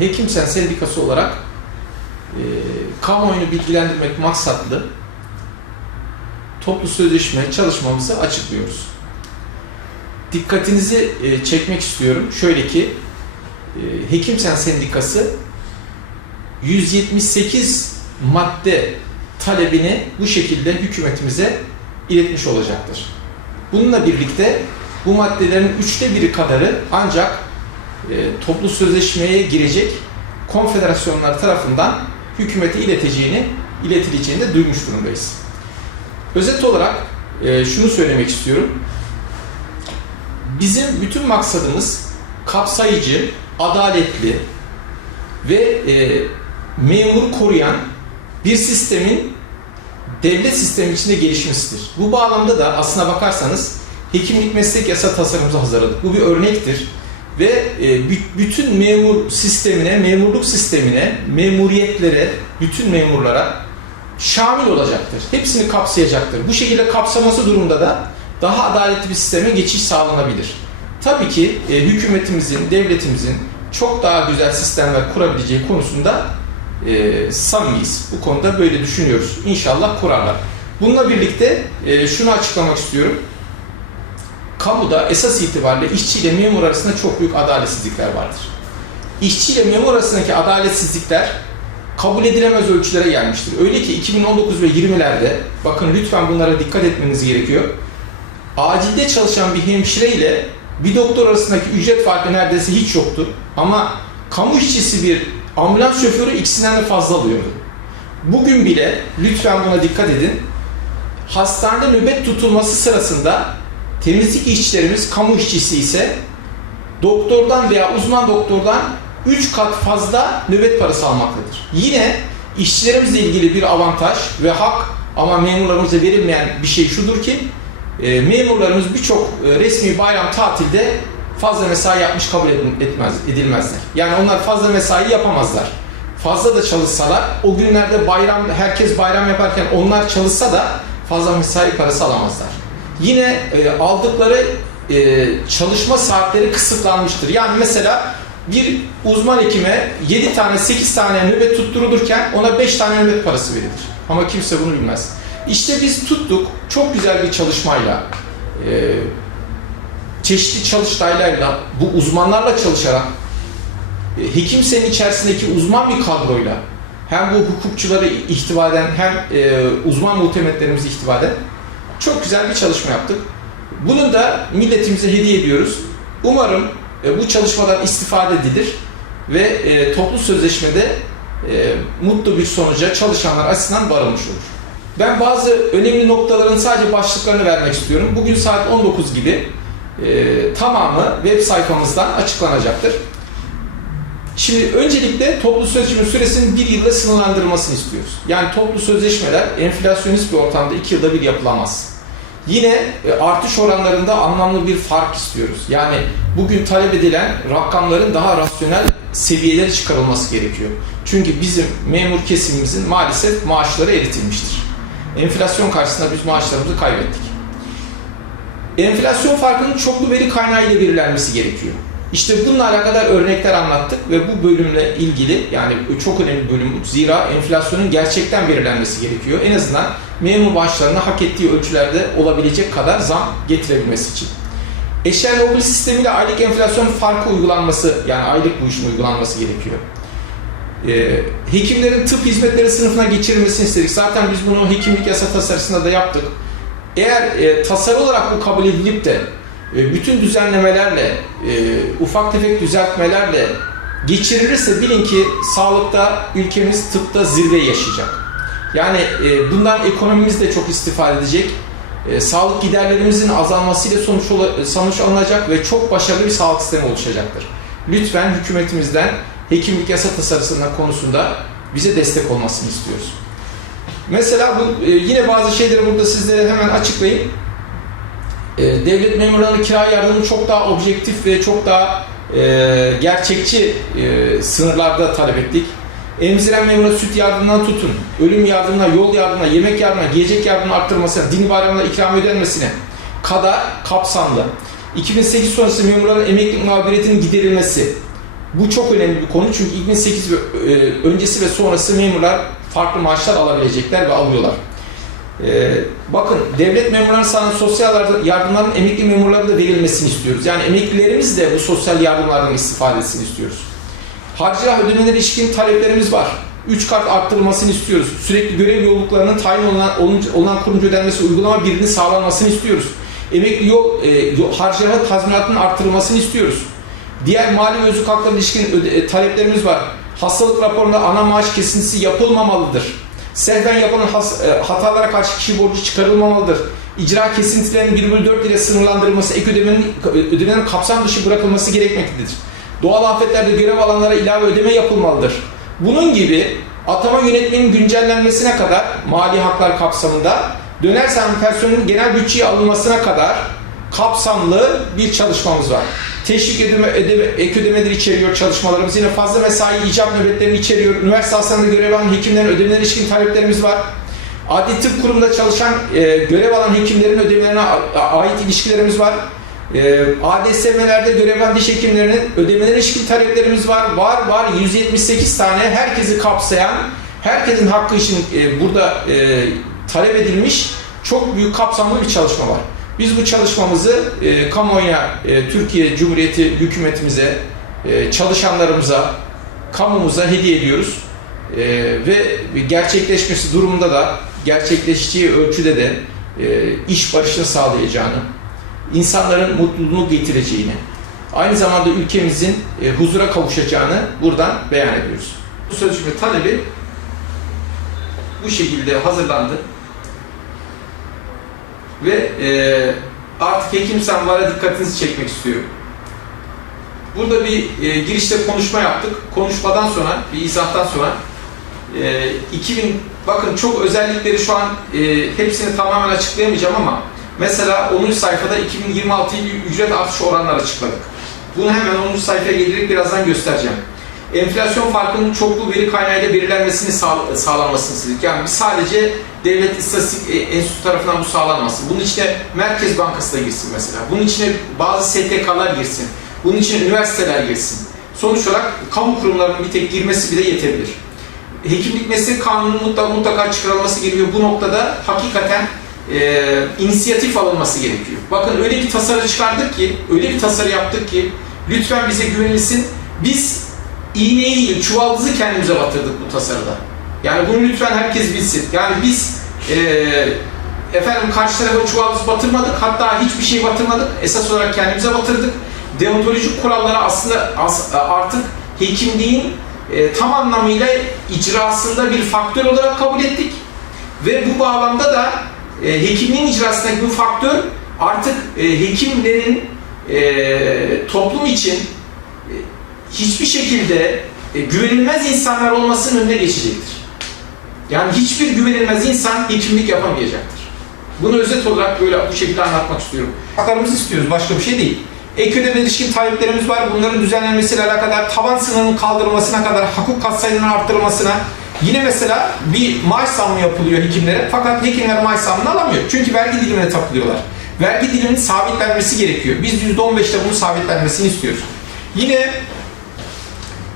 Hekimsen Sendikası olarak e, kamuoyunu bilgilendirmek maksatlı toplu sözleşme çalışmamızı açıklıyoruz. Dikkatinizi e, çekmek istiyorum. Şöyle ki e, Hekimsen Sendikası 178 madde talebini bu şekilde hükümetimize iletmiş olacaktır. Bununla birlikte bu maddelerin üçte biri kadarı ancak toplu sözleşmeye girecek konfederasyonlar tarafından hükümete ileteceğini, iletileceğini de duymuş durumdayız. Özet olarak e, şunu söylemek istiyorum. Bizim bütün maksadımız kapsayıcı, adaletli ve e, memur koruyan bir sistemin devlet sistemi içinde gelişmesidir. Bu bağlamda da aslına bakarsanız hekimlik meslek yasa tasarımımızı hazırladık. Bu bir örnektir ve e, bü- bütün memur sistemine, memurluk sistemine, memuriyetlere, bütün memurlara şamil olacaktır. Hepsini kapsayacaktır. Bu şekilde kapsaması durumda da daha adaletli bir sisteme geçiş sağlanabilir. Tabii ki e, hükümetimizin, devletimizin çok daha güzel sistemler kurabileceği konusunda e, samimiyiz. Bu konuda böyle düşünüyoruz. İnşallah kurarlar. Bununla birlikte e, şunu açıklamak istiyorum. Kamuda esas itibariyle işçi ile memur arasında çok büyük adaletsizlikler vardır. İşçi ile memur arasındaki adaletsizlikler kabul edilemez ölçülere gelmiştir. Öyle ki 2019 ve 20'lerde, bakın lütfen bunlara dikkat etmeniz gerekiyor. Acilde çalışan bir hemşire ile bir doktor arasındaki ücret farkı neredeyse hiç yoktu. Ama kamu işçisi bir ambulans şoförü ikisinden de fazla alıyordu. Bugün bile lütfen buna dikkat edin. Hastanede nöbet tutulması sırasında temizlik işçilerimiz kamu işçisi ise doktordan veya uzman doktordan 3 kat fazla nöbet parası almaktadır. Yine işçilerimizle ilgili bir avantaj ve hak ama memurlarımıza verilmeyen bir şey şudur ki e, memurlarımız birçok e, resmi bayram tatilde fazla mesai yapmış kabul etmez, edilmezler. Yani onlar fazla mesai yapamazlar. Fazla da çalışsalar o günlerde bayram herkes bayram yaparken onlar çalışsa da fazla mesai parası alamazlar. Yine e, aldıkları e, çalışma saatleri kısıtlanmıştır. Yani mesela bir uzman hekime 7 tane 8 tane nöbet tutturulurken ona 5 tane nöbet parası verilir. Ama kimse bunu bilmez. İşte biz tuttuk çok güzel bir çalışmayla e, çeşitli çalıştaylarla bu uzmanlarla çalışarak e, hekimsenin içerisindeki uzman bir kadroyla hem bu hukukçuları ihtiva eden hem e, uzman muhtemetlerimizi ihtiva eden çok güzel bir çalışma yaptık. Bunu da milletimize hediye ediyoruz. Umarım e, bu çalışmadan istifade edilir ve e, toplu sözleşmede e, mutlu bir sonuca çalışanlar açısından varılmış olur. Ben bazı önemli noktaların sadece başlıklarını vermek istiyorum. Bugün saat 19 gibi e, tamamı web sayfamızdan açıklanacaktır. Şimdi öncelikle toplu sözleşme süresinin bir yılda sınırlandırılmasını istiyoruz. Yani toplu sözleşmeler enflasyonist bir ortamda iki yılda bir yapılamaz. Yine e, artış oranlarında anlamlı bir fark istiyoruz. Yani bugün talep edilen rakamların daha rasyonel seviyelere çıkarılması gerekiyor. Çünkü bizim memur kesimimizin maalesef maaşları eritilmiştir. Enflasyon karşısında biz maaşlarımızı kaybettik. Enflasyon farkının çoklu veri kaynağı ile belirlenmesi gerekiyor. İşte bununla alakadar örnekler anlattık ve bu bölümle ilgili yani çok önemli bir bölüm. Zira enflasyonun gerçekten belirlenmesi gerekiyor. En azından memur maaşlarına hak ettiği ölçülerde olabilecek kadar zam getirebilmesi için. Eşel obli sistemiyle aylık enflasyon farkı uygulanması yani aylık bu işin uygulanması gerekiyor. Ee, hekimlerin tıp hizmetleri sınıfına geçirilmesini istedik. Zaten biz bunu hekimlik yasa tasarısında da yaptık. Eğer e, tasarı olarak bu kabul edilip de bütün düzenlemelerle, e, ufak tefek düzeltmelerle geçirilirse bilin ki sağlıkta ülkemiz tıpta zirve yaşayacak. Yani e, bundan ekonomimiz de çok istifade edecek. E, sağlık giderlerimizin azalmasıyla sonuç, sonuç alınacak ve çok başarılı bir sağlık sistemi oluşacaktır. Lütfen hükümetimizden hekimlik yasa tasarısının konusunda bize destek olmasını istiyoruz. Mesela bu yine bazı şeyleri burada sizlere hemen açıklayayım. E, devlet memurlarının kira yardımını çok daha objektif ve çok daha e, gerçekçi e, sınırlarda talep ettik. Emziren memura süt yardımından tutun, ölüm yardımına, yol yardımına, yemek yardımına, giyecek yardımına arttırılmasına, dini bayramına ikram ödenmesine kadar kapsamlı. 2008 sonrası memurların emeklilik mağduriyetinin giderilmesi, Bu çok önemli bir konu çünkü 2008 ve e, öncesi ve sonrası memurlar farklı maaşlar alabilecekler ve alıyorlar. E, bakın devlet memurlarına sağlanan sosyal yardım- yardımların emekli memurlara da verilmesini istiyoruz. Yani emeklilerimiz de bu sosyal yardımlardan istifade etsin istiyoruz. Harcıya ödemelere ilişkin taleplerimiz var. 3 kart arttırılmasını istiyoruz. Sürekli görev yolluklarının tayin olunca- olan kurumcu ödenmesi uygulama birliğinin sağlanmasını istiyoruz. Emekli yol, e, yol harcama tazminatının arttırılmasını istiyoruz. Diğer mali ve özlük haklarına ilişkin öde- e, taleplerimiz var. Hastalık raporunda ana maaş kesintisi yapılmamalıdır. Sehven yapılan e, hatalara karşı kişi borcu çıkarılmamalıdır. İcra kesintilerinin 1 bölü 4 ile sınırlandırılması, ek ödemenin, ödemenin kapsam dışı bırakılması gerekmektedir. Doğal afetlerde görev alanlara ilave ödeme yapılmalıdır. Bunun gibi atama yönetmenin güncellenmesine kadar mali haklar kapsamında dönersen personelin genel bütçeye alınmasına kadar kapsamlı bir çalışmamız var. Teşvik ödeme, ödeme, ek ödemeleri içeriyor çalışmalarımız. Yine fazla mesai icap nöbetlerini içeriyor. Üniversite hastanelerinde görev alan hekimlerin ödemelerine ilişkin taleplerimiz var. Adli tıp kurumunda çalışan e, görev alan hekimlerin ödemelerine ait ilişkilerimiz var. E, ADSM'lerde görev alan diş hekimlerinin ödemelerine ilişkin taleplerimiz var. Var var 178 tane herkesi kapsayan, herkesin hakkı için e, burada e, talep edilmiş çok büyük kapsamlı bir çalışma var. Biz bu çalışmamızı e, kamuoyuna, e, Türkiye Cumhuriyeti hükümetimize, e, çalışanlarımıza, kamumuza hediye ediyoruz. E, ve gerçekleşmesi durumunda da, gerçekleşeceği ölçüde de e, iş barışını sağlayacağını, insanların mutluluğunu getireceğini, aynı zamanda ülkemizin e, huzura kavuşacağını buradan beyan ediyoruz. Bu sözleşme talebi bu şekilde hazırlandı ve e, artık Hekim Sanvar'a dikkatinizi çekmek istiyorum. Burada bir e, girişte konuşma yaptık. Konuşmadan sonra, bir izahtan sonra e, 2000, bakın çok özellikleri şu an e, hepsini tamamen açıklayamayacağım ama mesela 10. sayfada 2026 yılı ücret artış oranları açıkladık. Bunu hemen 10. sayfaya gelerek birazdan göstereceğim. Enflasyon farkının çoklu veri kaynağıyla belirlenmesini sağ, sağlanmasını istedik. Yani sadece Devlet İstatistik e, Enstitüsü tarafından bu sağlanmasın. Bunun içine Merkez Bankası da girsin mesela. Bunun içine bazı STK'lar girsin. Bunun içine üniversiteler girsin. Sonuç olarak kamu kurumlarının bir tek girmesi bile yetebilir. Hekimlik Meslek Kanunu'nun mutlaka, mutlaka çıkarılması gerekiyor. Bu noktada hakikaten e, inisiyatif alınması gerekiyor. Bakın öyle bir tasarı çıkardık ki, öyle bir tasarı yaptık ki lütfen bize güvenilsin. Biz iğneyi değil, çuvaldızı kendimize batırdık bu tasarıda. Yani bunu lütfen herkes bilsin. Yani biz e, efendim karşı tarafa çuvaldız batırmadık, hatta hiçbir şey batırmadık. Esas olarak kendimize batırdık. Deontolojik kuralları aslında as- artık hekimliğin e, tam anlamıyla icrasında bir faktör olarak kabul ettik. Ve bu bağlamda da e, hekimliğin icrasındaki bu faktör artık e, hekimlerin e, toplum için e, hiçbir şekilde e, güvenilmez insanlar olmasının önüne geçecektir. Yani hiçbir güvenilmez insan hekimlik yapamayacaktır. Bunu özet olarak böyle bu şekilde anlatmak istiyorum. Haklarımızı istiyoruz, başka bir şey değil. Ek ödeme ilişkin taleplerimiz var. Bunların düzenlenmesiyle alakadar taban sınırının kaldırılmasına kadar hukuk katsayının arttırılmasına yine mesela bir maaş zammı yapılıyor hekimlere fakat hekimler maaş zammını alamıyor. Çünkü vergi dilimine takılıyorlar. Vergi diliminin sabitlenmesi gerekiyor. Biz %15'te bunu sabitlenmesini istiyoruz. Yine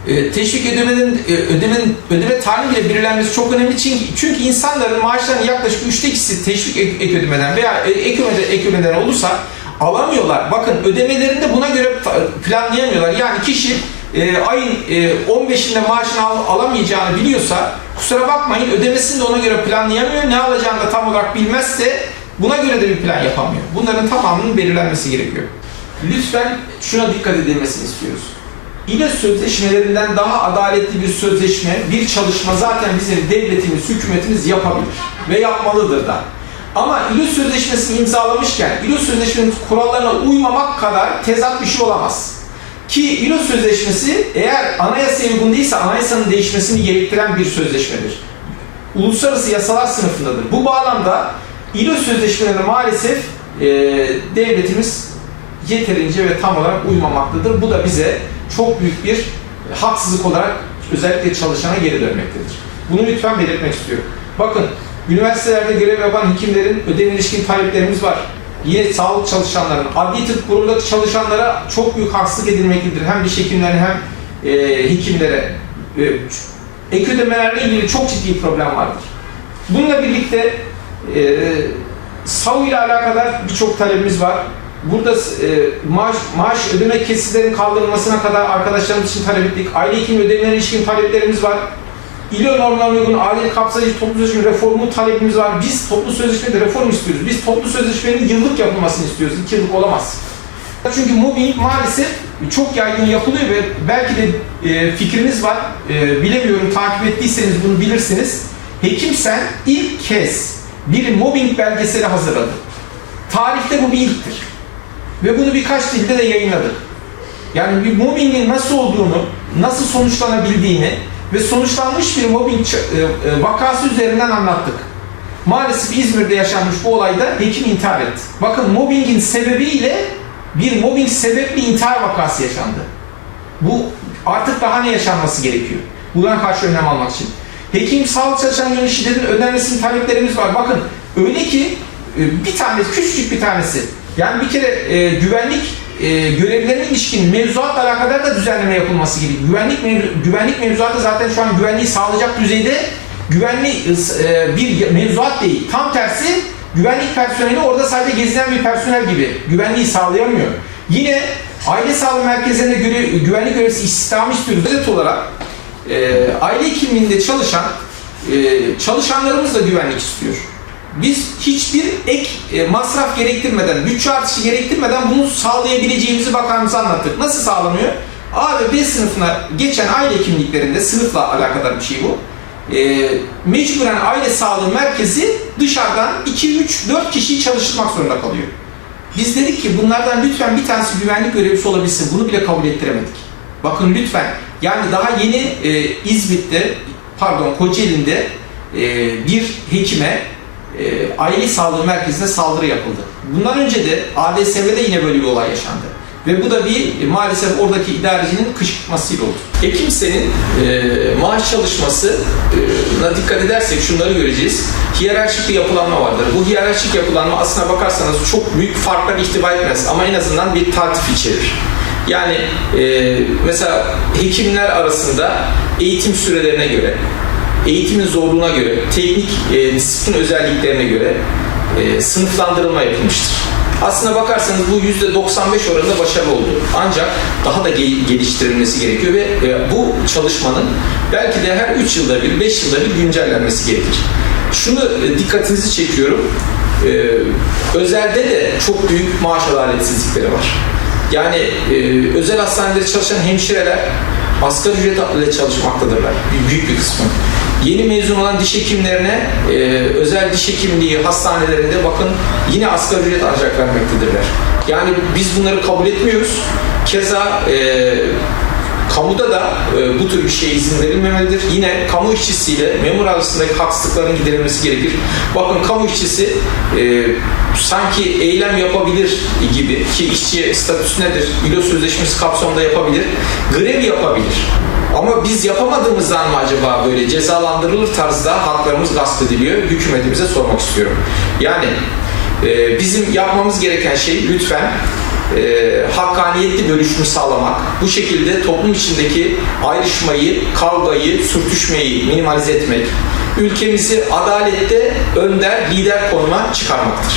e, teşvik ödemenin e, ödemenin ödeme tarihi bile belirlenmesi çok önemli çünkü çünkü insanların maaşlarının yaklaşık üçte ikisi teşvik ek, ek ödemeden veya e, ek ödemeden, ek ödemeden olursa alamıyorlar. Bakın ödemelerini de buna göre planlayamıyorlar. Yani kişi e, ayın e, 15'inde maaşını al, alamayacağını biliyorsa kusura bakmayın ödemesini de ona göre planlayamıyor. Ne alacağını da tam olarak bilmezse buna göre de bir plan yapamıyor. Bunların tamamının belirlenmesi gerekiyor. Lütfen şuna dikkat edilmesini istiyoruz. İle sözleşmelerinden daha adaletli bir sözleşme, bir çalışma zaten bizim devletimiz, hükümetimiz yapabilir ve yapmalıdır da. Ama İLO Sözleşmesi'ni imzalamışken İLO Sözleşmesi'nin kurallarına uymamak kadar tezat bir şey olamaz. Ki İLO Sözleşmesi eğer anayasaya uygun değilse anayasanın değişmesini gerektiren bir sözleşmedir. Uluslararası yasalar sınıfındadır. Bu bağlamda İLO Sözleşmelerine maalesef e, devletimiz yeterince ve tam olarak uymamaktadır. Bu da bize çok büyük bir haksızlık olarak özellikle çalışana geri dönmektedir. Bunu lütfen belirtmek istiyorum. Bakın üniversitelerde görev yapan hekimlerin ödeme ilişkin taleplerimiz var. Yine sağlık çalışanların, adli tıp kurumundaki çalışanlara çok büyük haksızlık edilmektedir. Hem diş hekimlerine hem e, hekimlere e, ek ödemelerle ilgili çok ciddi problem vardır. Bununla birlikte e, SAV ile alakadar birçok talebimiz var. Burada e, maaş, maaş ödeme kesitlerin kaldırılmasına kadar arkadaşlarımız için talep ettik. Aile hekim ödemelerine ilişkin taleplerimiz var. İLO normlarına uygun adil kapsayıcı toplu sözleşme reformu talebimiz var. Biz toplu sözleşmede reform istiyoruz. Biz toplu sözleşmenin yıllık yapılmasını istiyoruz. İki yıllık olamaz. Çünkü mobbing maalesef çok yaygın yapılıyor ve belki de e, fikriniz var. E, bilemiyorum takip ettiyseniz bunu bilirsiniz. Hekim sen ilk kez bir mobbing belgeseli hazırladı. Tarihte bu bir ilktir. Ve bunu birkaç dilde de yayınladı. Yani bir mobbingin nasıl olduğunu, nasıl sonuçlanabildiğini ve sonuçlanmış bir mobbing e, e, vakası üzerinden anlattık. Maalesef İzmir'de yaşanmış bu olayda hekim intihar etti. Bakın mobbingin sebebiyle bir mobbing sebepli intihar vakası yaşandı. Bu artık daha ne yaşanması gerekiyor? Buna karşı önlem almak için. Hekim sağlık çalışan yönü şiddetin önlenmesinin taleplerimiz var. Bakın öyle ki e, bir tanesi, küçücük bir tanesi. Yani bir kere e, güvenlik e, görevlerine ilişkin mevzuatla alakadar da düzenleme yapılması gerekiyor. Güvenlik mev- güvenlik mevzuatı zaten şu an güvenliği sağlayacak düzeyde güvenli e, bir mevzuat değil. Tam tersi güvenlik personeli orada sadece gezinen bir personel gibi güvenliği sağlayamıyor. Yine aile sağlığı merkezlerinde göre, güvenlik görevlisi istihdamı istiyoruz. Özet olarak e, aile hekimliğinde çalışan e, çalışanlarımız da güvenlik istiyor. Biz hiçbir ek e, masraf gerektirmeden, bütçe artışı gerektirmeden bunu sağlayabileceğimizi bakanımıza anlattık. Nasıl sağlanıyor? A ve B sınıfına geçen aile hekimliklerinde sınıfla alakadar bir şey bu. E, mecburen aile sağlığı merkezi dışarıdan 2, 3, 4 kişiyi çalıştırmak zorunda kalıyor. Biz dedik ki bunlardan lütfen bir tanesi güvenlik görevlisi olabilsin. Bunu bile kabul ettiremedik. Bakın lütfen. Yani daha yeni e, İzmit'te, pardon Kocaeli'nde e, bir hekime e, aile sağlığı merkezine saldırı yapıldı. Bundan önce de ADSV'de yine böyle bir olay yaşandı. Ve bu da bir e, maalesef oradaki idarecinin kışkırtmasıyla oldu. E, kimsenin e, maaş çalışmasına dikkat edersek şunları göreceğiz. Hiyerarşik bir yapılanma vardır. Bu hiyerarşik yapılanma aslına bakarsanız çok büyük farklar ihtiva etmez ama en azından bir tartif içerir. Yani e, mesela hekimler arasında eğitim sürelerine göre, eğitimin zorluğuna göre, teknik e, disiplin özelliklerine göre e, sınıflandırılma yapılmıştır. Aslına bakarsanız bu %95 oranında başarılı oldu. Ancak daha da ge- geliştirilmesi gerekiyor ve e, bu çalışmanın belki de her 3 yılda bir, 5 yılda bir güncellenmesi gerekir. Şunu e, dikkatinizi çekiyorum. E, özelde de çok büyük maaş adaletsizlikleri var. Yani e, özel hastanede çalışan hemşireler asgari ücretle çalışmaktadırlar. Büyük bir kısmı. Yeni mezun olan diş hekimlerine e, özel diş hekimliği hastanelerinde bakın yine asgari ücret ancak vermektedirler. Yani biz bunları kabul etmiyoruz. Keza e, Kamuda da e, bu tür bir şeye izin verilmemelidir. Yine kamu işçisiyle memur arasındaki haksızlıkların giderilmesi gerekir. Bakın kamu işçisi e, sanki eylem yapabilir gibi ki işçi statüsü nedir? İLO sözleşmesi kapsamında yapabilir. Grev yapabilir. Ama biz yapamadığımızdan mı acaba böyle cezalandırılır tarzda haklarımız gasp ediliyor? Hükümetimize sormak istiyorum. Yani e, bizim yapmamız gereken şey lütfen e, hakkaniyetli bölüşümü sağlamak, bu şekilde toplum içindeki ayrışmayı, kavgayı, sürtüşmeyi minimalize etmek, ülkemizi adalette önder, lider konuma çıkarmaktır.